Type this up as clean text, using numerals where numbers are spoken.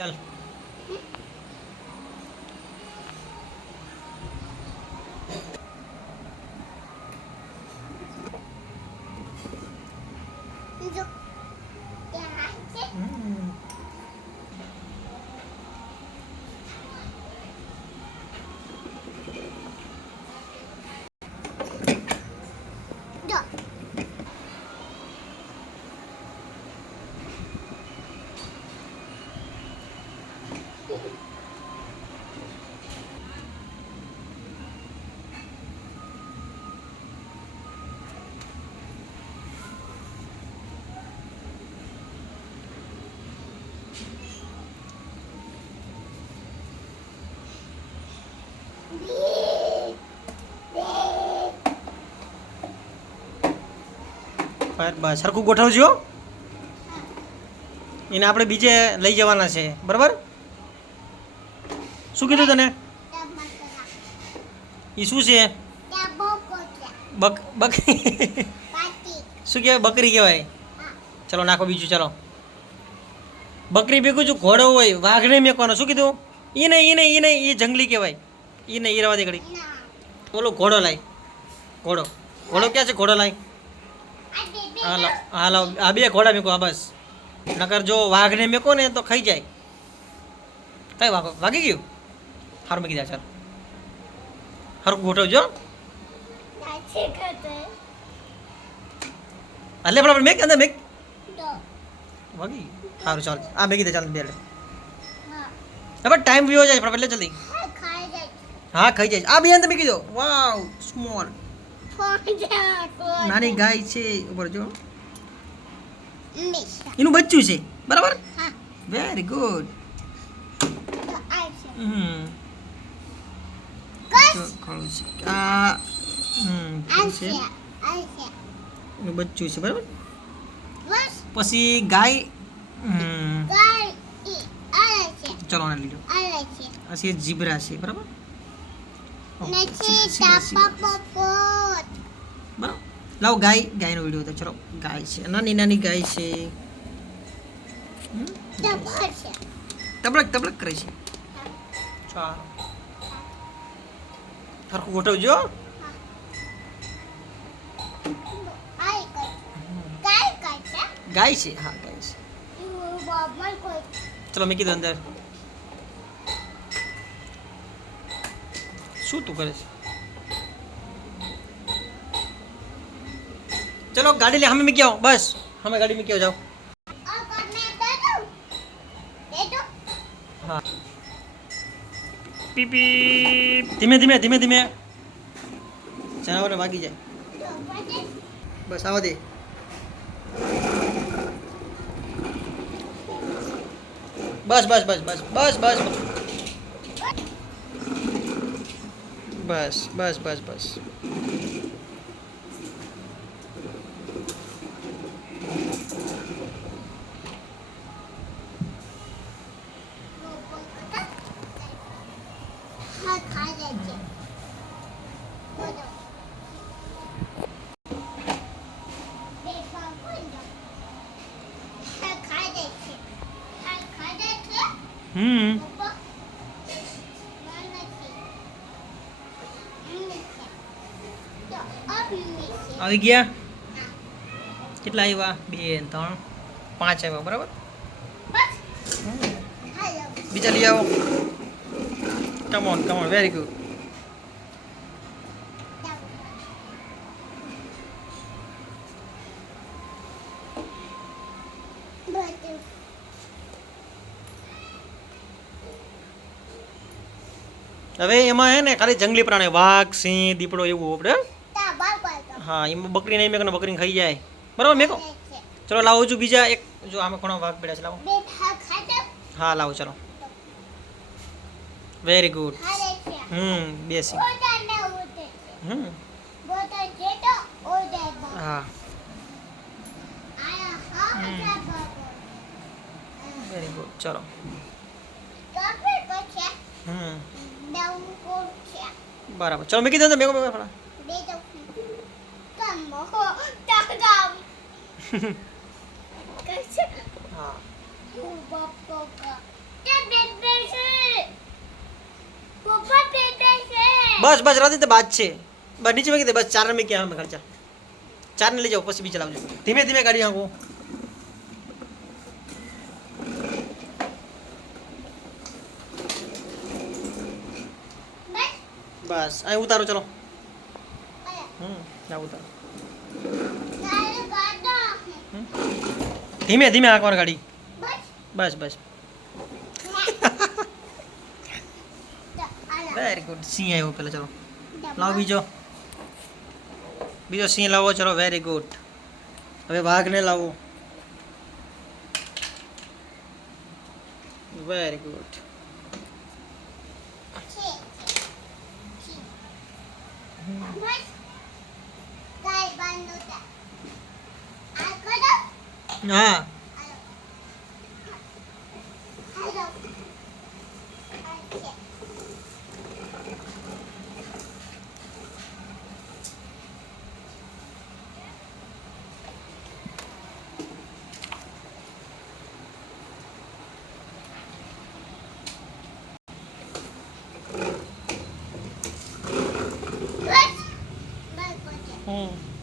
ચાલ જો ત્યાં છે જો બસ સરખું ગોઠવજો. એને આપણે બીજે લઈ જવાના છે, બરાબર? શું કીધું તને? ત્યાં મતરા એ શું છે? ત્યાં બોકો છે બકરી પાટી શું કહેવાય? બકરી કહેવાય. હા ચલો નાખો બીજું. ચાલો, બકરી ભેગું જો ઘોડો હોય, વાઘને મેકવાનો. શું કીધું? એ નહીં, એ જંગલી કહેવાય. એ નહીં, એ રવા દે ઘડી. ના બોલો, ઘોડો લાય. ઘોડો ઘોડો ક્યાં છે? ઘોડો લાય. આ બે બે હા લાવ, હા લાવ. આ બે ઘોડા મેકો. આ બસ. નકર જો વાઘને મેકો ને તો ખાઈ જાય. કઈ વાગી ગયું? સારું મૂકી દે. ચાલ, સારું ગોઠવજો. નાચે કરતે એટલે પણ આપણે મેક અંદર મેક. તો વાગી સારું. ચાલ, આ મેકી દે. ચાલ બે. હા હવે ટાઈમ વિયો જાય પણ એટલે જલ્દી. હા ખાઈ જાય હા, ખાઈ જાય. આ બે અંદર મેકી દો. વાવ, સ્મોલ. ફોન જા કો નાની ગાય છે ઉપર જો. નિશા એનું બચ્ચું છે, બરાબર? હા વેરી ગુડ. તો આ છે જો ખોલું છે. આ આ છે છે આ છે એનું બચ્ચું છે, બરાબર? બસ પછી ગાય. ગાય ઈ આ છે ચલો આને લીધો. આ છે આ છે જીબ્રા છે, બરાબર? નથી સીધા, સીધા, તાપા પોપોટ બરાબર. લાવો ગાયનો વિડીયો તો. ચલો, ગાય છે, નાની નાની ગાય છે. ડબલ છે તબલક તબલક કરે છે. ચાલો, સરખું ગોઠવજો. આઈ કર ગાય કર છે ગાય છે, હા ગાય છે. યુ બાબલ કોઈ ચલો મેં કીધું અંદર. શું તું કરે છે? ચલો ગાડી લે. હમે મૂકી આવો. બસ, હમે ગાડી મૂકી આવો. જાઓ. આ કરને દે દો હા. પી પી. ધીમે ધીમે ધીમે ધીમે. જનાવરને વાગી જાય. બસ આવા દે. બસ બસ બસ બસ બસ બસ બસ બસ બસ બસ. હા ખાઈ જાય છે બોલો બે પાપો જો હા ખાઈ જાય છે હા ખાઈ જાય છે પપ્પા ના નથી તો અબ નથી આવી ગયા. કેટલા આવ્યા? 2 3 5 આવ્યા, બરાબર? બસ હાલો બીજા લઈ આવો. Come on, very good. બધું હવે એમાં હે ને ખાલી જંગલી પ્રાણી, વાઘ, સિંહ, દીપડો એવું આપણે. તા બાર બાર હા, એમાં બકરી નહીં મેકો ને બકરીને ખાઈ જાય, બરાબર? મેકો. છે ચલો લાવો છું બીજા એક. જો આમાં ઘણો વાઘ પડ્યા છે. લાવો. બે હા ખાઈ જાય હા લાવો. ચલો, વેરી ગુડ. ખાઈ છે બે સિંહ. ઓડા ને ઓડે છે બોતા છે તો ઓડે બા હા, આયા હા બધા બાબો વેરી ગુડ. ચલો. કાપે છે હમ ડાઉન કોડ છે બરાબર. ચલો મેકી દો. મેકો મેકો થોડા. બે તો કમ હો ટાડામ કશે હા, હું બાપો કા તે બસ બસ રાતે તો બાદ છે બસ નીચે મૂકી દે બસ 4 ને મૂકી અમે ખર્ચા 4 ને લઈ જાઓ પછી બી ચલાવજો ધીમે ધીમે ગાડી આંકો બસ બસ અહીં ઉતારો ચલો અરે ના ઉતારો તારે ગાડો ધીમે ધીમે આંકવાની ગાડી બસ બસ બસ તો આલા વેરી ગુડ સિંહ આવ્યો પેલા ચલો લાવો બીજો બીજો સિંહ લાવો ચલો વેરી ગુડ હવે વાઘને લાવો વેરી ગુડ છે બસ કાઈ બાંધો તા આ કરો હા હાલો અચ્છા બસ બસ બસ હમ